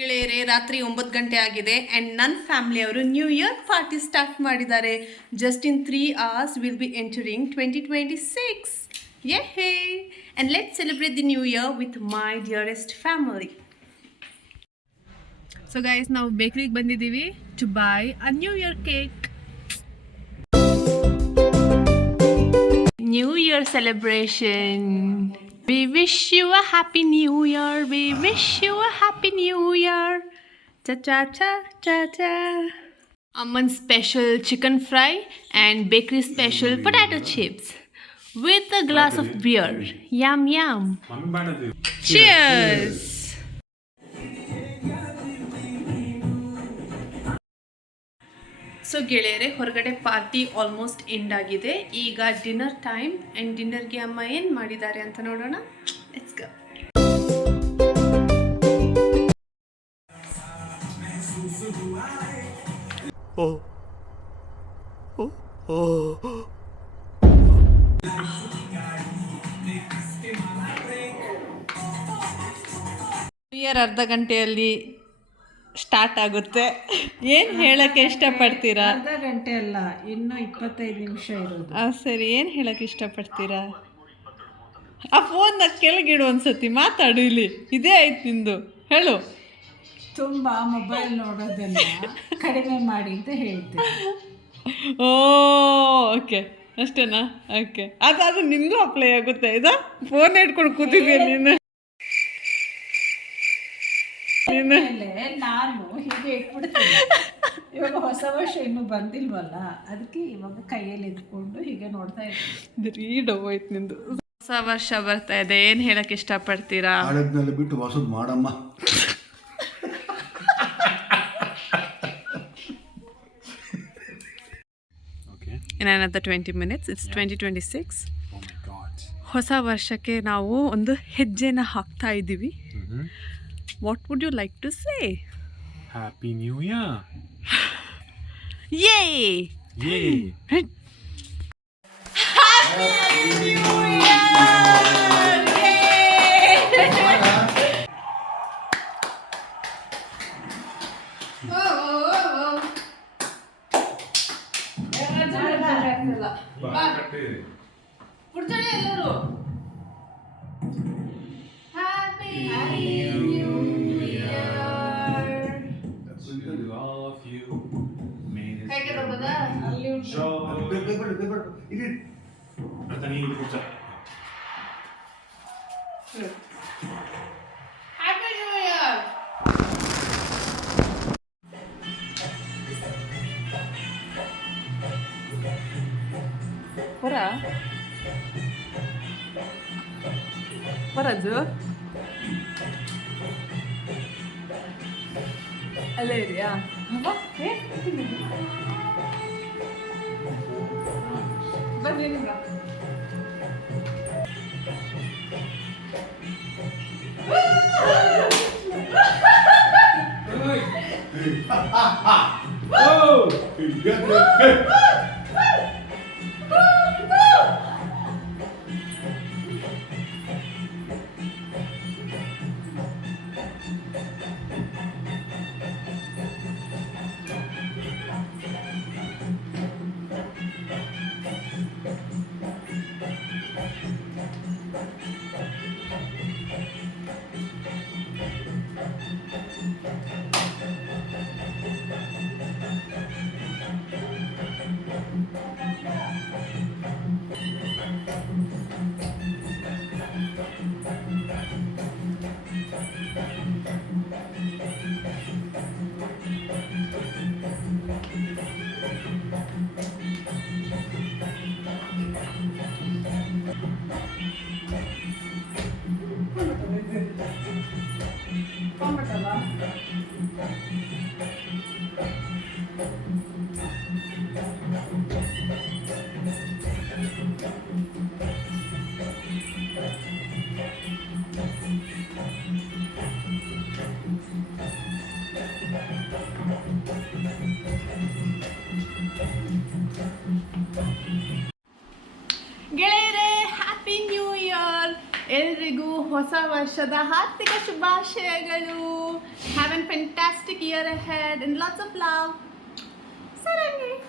ಗೆಳೆಯರೇ, ರಾತ್ರಿ 9 ಗಂಟೆ ಆಗಿದೆ ಆ್ಯಂಡ್ ನನ್ನ ಫ್ಯಾಮಿಲಿಯವರು ನ್ಯೂ ಇಯರ್ ಪಾರ್ಟಿ ಸ್ಟಾರ್ಟ್ ಮಾಡಿದ್ದಾರೆ. Just in 3 hours will be entering 2026. Hey and let celebrate the new year with my dearest family. So guys, ನಾವು ಬೇಕ್ರಿಗೆ ಬಂದಿದ್ದೀವಿ to buy a new year cake. New year celebration. We wish you a happy new year. We wish you a happy new year. Cha cha cha cha cha. Amman special chicken fry and bakery special potato chips with a glass of beer. Yum yum. Cheers. So ಗೆಳೆಯರೆ, ಹೊರಗಡೆ party almost end ಆಗಿದೆ. ಈಗ dinner time and ಡಿನ್ನರ್ಗೆ ಅಮ್ಮ ಏನು ಮಾಡಿದ್ದಾರೆ ಅಂತ ನೋಡೋಣ. Let's go. New year ಅರ್ಧ ಗಂಟೆಯಲ್ಲಿ ಸ್ಟಾರ್ಟ್ ಆಗುತ್ತೆ. ಏನು ಹೇಳಕ್ಕೆ ಇಷ್ಟಪಡ್ತೀರಾ? ಅರ್ಧ ಗಂಟೆ ಅಲ್ಲ, ಇನ್ನೂ 25 ನಿಮಿಷ ಇರೋದು. ಸರಿ, ಏನು ಹೇಳಕ್ಕೆ ಇಷ್ಟಪಡ್ತೀರಾ? ಆ ಫೋನ್ನ ಕೆಳಗಿಡು, ಒಂದ್ಸತಿ ಮಾತಾಡು. ಇಲ್ಲಿ ಇದೇ ಆಯ್ತು ನಿಂದು, ಹೇಳು. ತುಂಬ ಮೊಬೈಲ್ ನೋಡೋದನ್ನ ಕಡಿಮೆ ಮಾಡಿ ಅಂತ ಹೇಳ್ತೀನಿ. ಓಕೆ, ಅಷ್ಟೇನಾ? ಓಕೆ, ಅದು ನಿಮಗೂ ಅಪ್ಲೈ ಆಗುತ್ತೆ. ಇದಾ ಫೋನ್ ಇಟ್ಕೊಂಡು ಕೂತಿದ್ಯಾ ನೀನು? ನಾನು ಹೀಗೆ ಇಟ್ಬಿಡ್ತೀನಿ. ಇವಾಗ ಹೊಸ ವರ್ಷ ಇನ್ನೂ ಬಂದಿಲ್ವಲ್ಲ, ಅದಕ್ಕೆ ಇವಾಗ ಕೈಯಲ್ಲಿ ಇಟ್ಕೊಂಡು ಹೀಗೆ ನೋಡ್ತಾ ಇದ್ದೀನಿ. ರೀಡ್ ಹೋಯ್ತು ನಿಂದು. ಹೊಸ ವರ್ಷ ಬರ್ತಾ ಇದೆ, ಏನು ಹೇಳಕ್ಕೆ ಇಷ್ಟಪಡ್ತೀರಾ? ಹಳಗ್ನಲ್ಲಿ ಬಿಟ್ಟು ಹೊಸದು ಮಾಡಮ್ಮ. In another 20 minutes, it's 2026. Oh my God. ಹೊಸ ವರ್ಷಕ್ಕೆ ನಾವು ಒಂದು ಹೆಜ್ಜೆನ ಹಾಕ್ತಾ ಇದ್ದೀವಿ. What would you like to say? Happy New Year! Yay! Yay! Happy New Year! Yay! ಕುಡ್ತಾನೆ ಎಲ್ಲರೂ. Happy New ಬರದು ಅಲ್ಲೇ ಇದೆಯಾ? ಬನ್ನಿ ನಿಮ್ಗ. ಗೆಳೆಯರೇ, ಹ್ಯಾಪಿ ನ್ಯೂ ಇಯರ್! ಎಲ್ರಿಗೂ ಹೊಸ ವರ್ಷದ ಹಾರ್ದಿಕ ಶುಭಾಶಯಗಳು. Have a fantastic year ahead and lots of love. Sarangi.